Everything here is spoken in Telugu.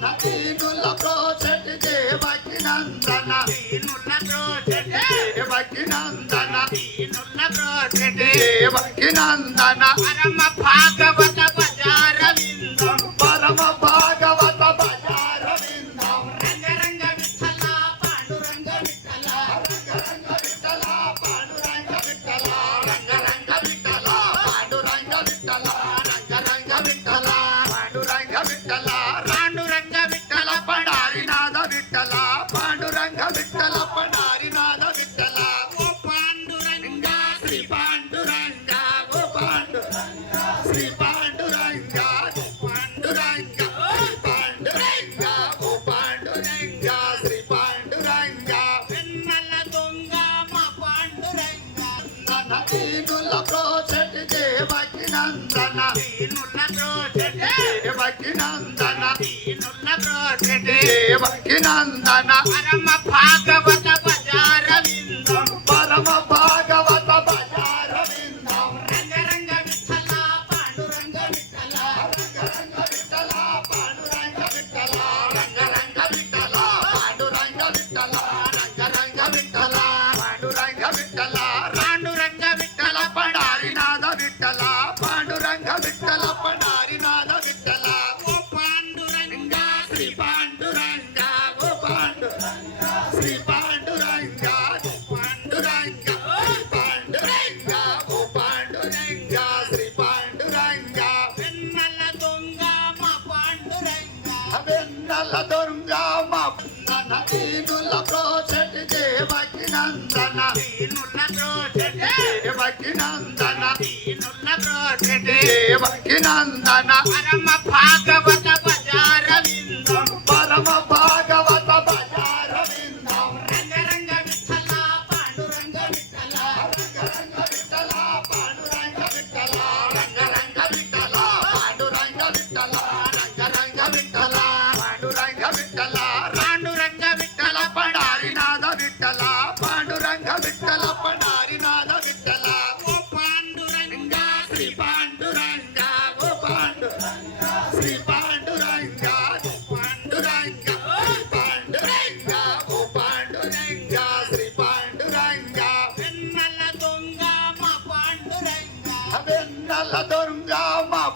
నందన దీనుల ప్రోచటి దేవకి నందన దీనుల ప్రోచటి దేవకి నందన దీనుల ప్రోచటి నందన దీనులతో చెట్టే భక్తి నందన దీనులతో చెట్టే భక్తి నందన దీనులతో చెట్టే పాండురంగ విఠల పడారినాల విఠల. ఓ పాండురంగ శ్రీ పాండురంగ ఓ పాండురంగ శ్రీ పాండురంగ ఓ పాండురంగ శ్రీ పాండురంగ ఓ పాండురంగ శ్రీ పాండురంగ. వెన్నెల దొంగ మా పాండురంగ. వెన్నెల దొంగ వెంకటేవకి నందన అరమ్మ భాగ Alla dormiamo